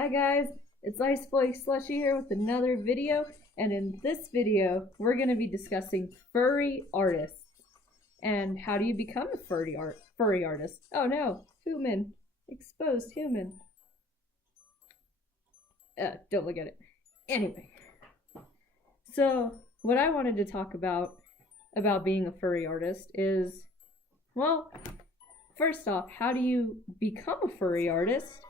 Hi guys, it's Ice Boy Slushy here with another video, and in this video we're going to be discussing furry artists and how do you become a furry artist. Oh no, human, exposed human. Don't look at it. Anyway, so what I wanted to talk about being a furry artist is, well, first off, how do you become a furry artist?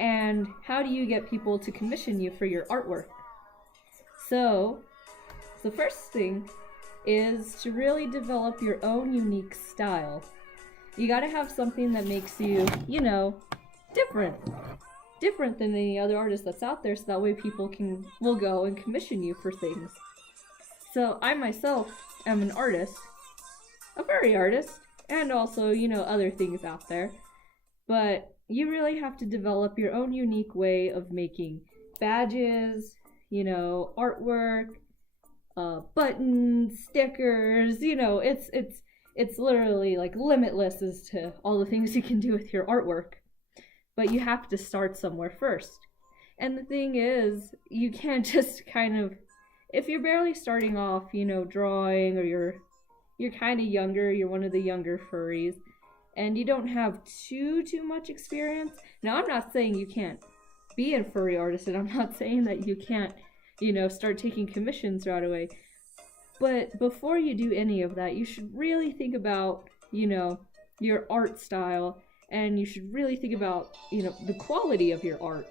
And how do you get people to commission you for your artwork? So, the first thing is to really develop your own unique style. You gotta have something that makes you, different. Different than any other artist that's out there, so that way people will go and commission you for things. So, I myself am an artist, a furry artist, and also, other things out there. But you really have to develop your own unique way of making badges, artwork, buttons, stickers. It's literally like limitless as to all the things you can do with your artwork. But you have to start somewhere first. And the thing is, you can't just if you're barely starting off, drawing, or you're kind of younger, you're one of the younger furries, and you don't have too much experience. Now, I'm not saying you can't be a furry artist, and I'm not saying that you can't, start taking commissions right away. But before you do any of that, you should really think about, your art style, and you should really think about, the quality of your art.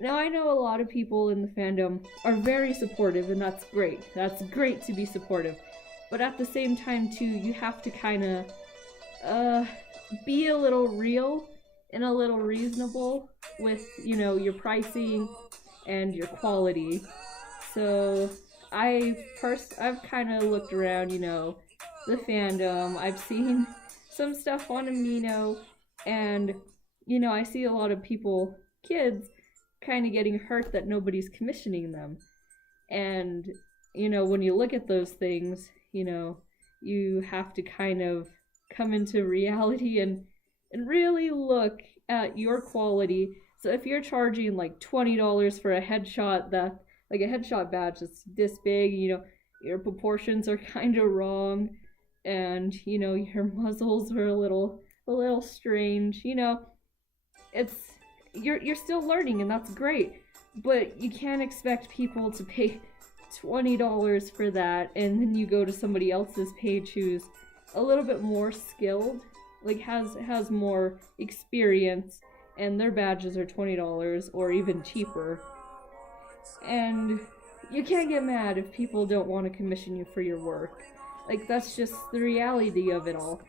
Now, I know a lot of people in the fandom are very supportive, and that's great. That's great to be supportive. But at the same time, too, you have to kind of be a little real and a little reasonable with, your pricing and your quality. So I've kind of looked around, the fandom. I've seen some stuff on Amino, and, I see a lot of kids, kind of getting hurt that nobody's commissioning them. And, when you look at those things, you have to kind of come into reality and really look at your quality. So if you're charging like $20 for a headshot a headshot badge that's this big, your proportions are kind of wrong, and your muzzles are a little strange, it's you're still learning, and that's great. But you can't expect people to pay $20 for that, and then you go to somebody else's page who's a little bit more skilled, like has more experience, and their badges are $20 or even cheaper. And you can't get mad if people don't want to commission you for your work. Like, that's just the reality of it all.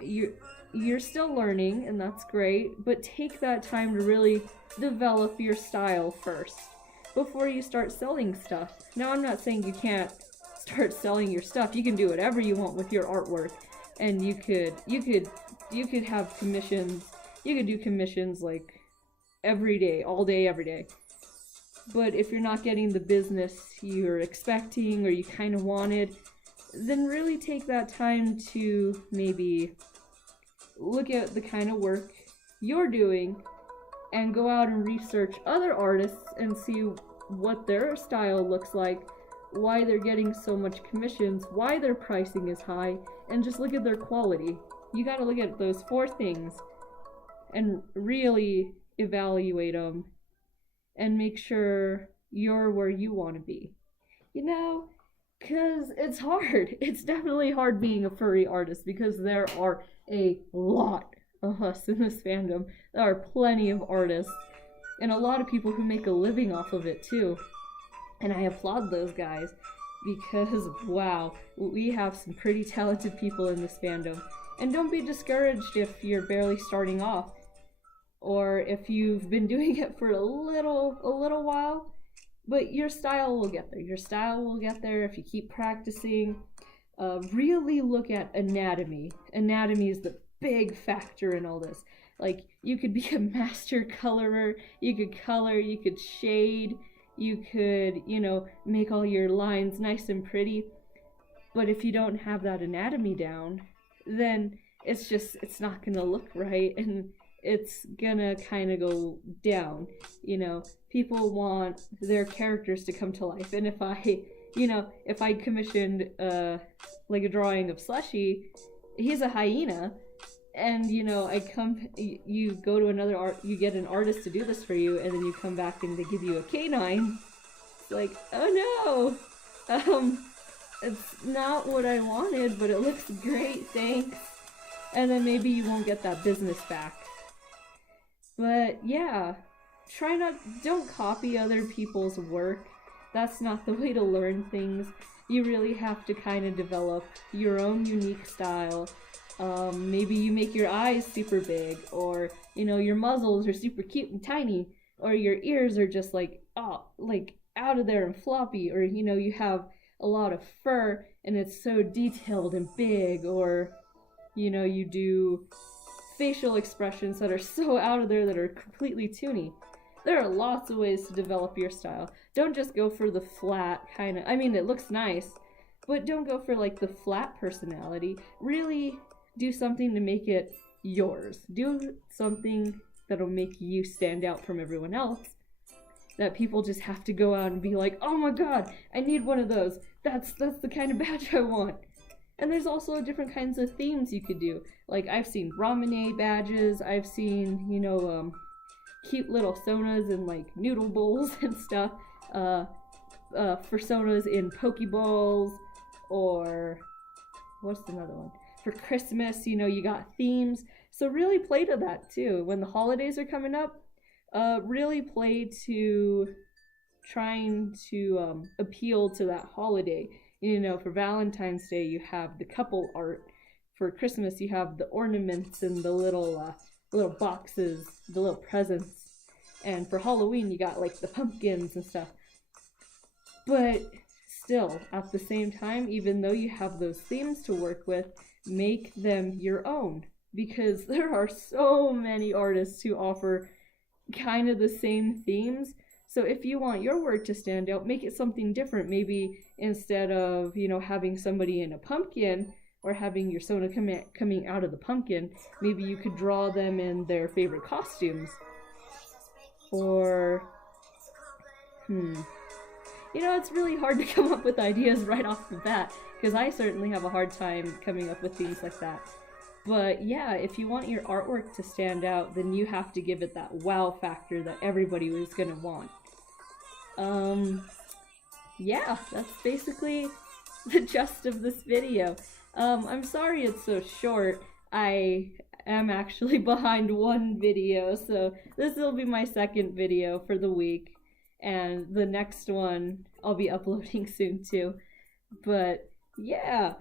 You're still learning, and that's great, but take that time to really develop your style first before you start selling stuff. Now, I'm not saying you can't start selling your stuff. You can do whatever you want with your artwork, and you could have commissions. You could do commissions like every day, all day, every day. But if you're not getting the business you're expecting or you kind of wanted, then really take that time to maybe look at the kind of work you're doing and go out and research other artists and see what their style looks like, why they're getting so much commissions, why their pricing is high, and just look at their quality. You gotta look at those 4 things and really evaluate them and make sure you're where you want to be. Because it's hard. It's definitely hard being a furry artist, because there are a lot of us in this fandom. There are plenty of artists, and a lot of people who make a living off of it too. And I applaud those guys, because wow, we have some pretty talented people in this fandom. And don't be discouraged if you're barely starting off, or if you've been doing it for a little while, but your style will get there. Your style will get there if you keep practicing. Really look at anatomy. Anatomy is the big factor in all this. Like, you could be a master colorer, you could color, you could shade, you could, make all your lines nice and pretty. But if you don't have that anatomy down, then it's not gonna look right, and it's gonna kind of go down. You know, people want their characters to come to life, and if I commissioned like a drawing of Slushy, he's a hyena, and you go to another you get an artist to do this for you, and then you come back and they give you a canine. It's like, oh no, it's not what I wanted, but it looks great, thanks. And then maybe you won't get that business back. But yeah, don't copy other people's work. That's not the way to learn things. You really have to kind of develop your own unique style. Maybe you make your eyes super big, or your muzzles are super cute and tiny, or your ears are just like out of there and floppy, or you have a lot of fur and it's so detailed and big, or you do facial expressions that are so out of there that are completely toony. There are lots of ways to develop your style. Don't just go for the flat kind of, it looks nice, but don't go for like the flat personality. Really do something to make it yours. Do something that'll make you stand out from everyone else, that people just have to go out and be like, oh my god, I need one of those. That's the kind of badge I want. And there's also different kinds of themes you could do. Like, I've seen ramen badges, I've seen, cute little sonas in like noodle bowls and stuff. Personas in Pokeballs, or what's another one? For Christmas, you got themes. So really play to that too. When the holidays are coming up, really play to trying to appeal to that holiday. For Valentine's Day, you have the couple art. For Christmas, you have the ornaments and the little boxes, the little presents. And for Halloween, you got like the pumpkins and stuff. But still, at the same time, even though you have those themes to work with, make them your own. Because there are so many artists who offer kind of the same themes. So if you want your work to stand out, make it something different. Maybe instead of, having somebody in a pumpkin or having your Sona coming out of the pumpkin, maybe you could draw them in their favorite costumes. Or, it's really hard to come up with ideas right off the bat, because I certainly have a hard time coming up with things like that. But yeah, if you want your artwork to stand out, then you have to give it that wow factor that everybody was gonna want. Yeah, that's basically the gist of this video. I'm sorry it's so short. I am actually behind one video, so this will be my second video for the week, and the next one I'll be uploading soon too. But yeah,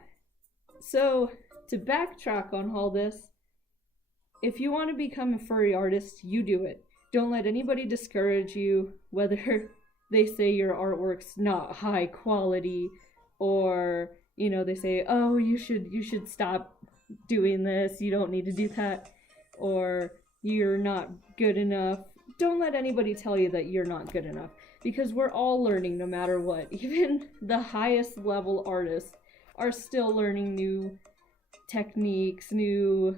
so to backtrack on all this, if you want to become a furry artist, you do it. Don't let anybody discourage you, whether they say your artwork's not high quality, or they say, oh, you should stop doing this, you don't need to do that, or you're not good enough. Don't let anybody tell you that you're not good enough, because we're all learning no matter what. Even the highest level artists are still learning new techniques, new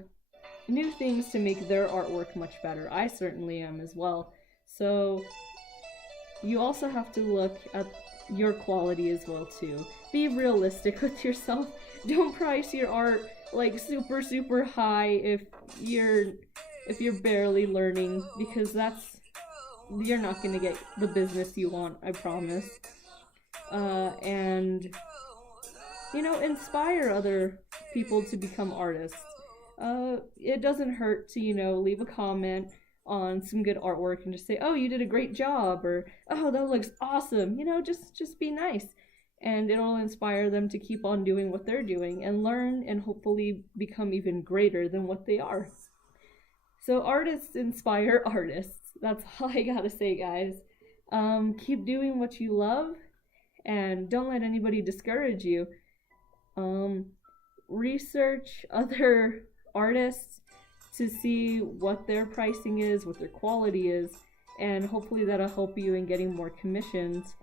things to make their artwork much better. I certainly am as well. So you also have to look at your quality as well too. Be realistic with yourself. Don't price your art like super high if you're barely learning, because you're not gonna get the business you want, I promise. And inspire other people to become artists. It doesn't hurt to leave a comment on some good artwork and just say, oh, you did a great job, or oh, that looks awesome. Just be nice, and it'll inspire them to keep on doing what they're doing and learn and hopefully become even greater than what they are. So artists inspire artists. That's all I gotta say, guys. Keep doing what you love, and don't let anybody discourage you. Research other artists to see what their pricing is, what their quality is, and hopefully that'll help you in getting more commissions.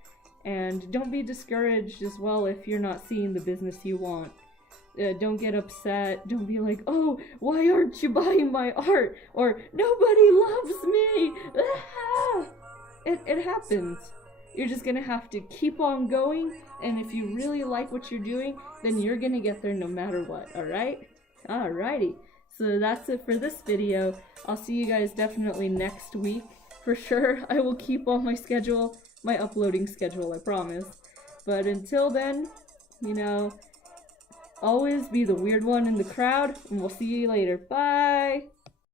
And don't be discouraged as well if you're not seeing the business you want. Don't get upset. Don't be like, oh, why aren't you buying my art? Or, nobody loves me! Ah! It happens. You're just gonna have to keep on going, and if you really like what you're doing, then you're gonna get there no matter what, alright? Alrighty. So that's it for this video. I'll see you guys definitely next week. For sure, I will keep on my schedule, my uploading schedule, I promise. But until then, you know, always be the weird one in the crowd, and we'll see you later. Bye!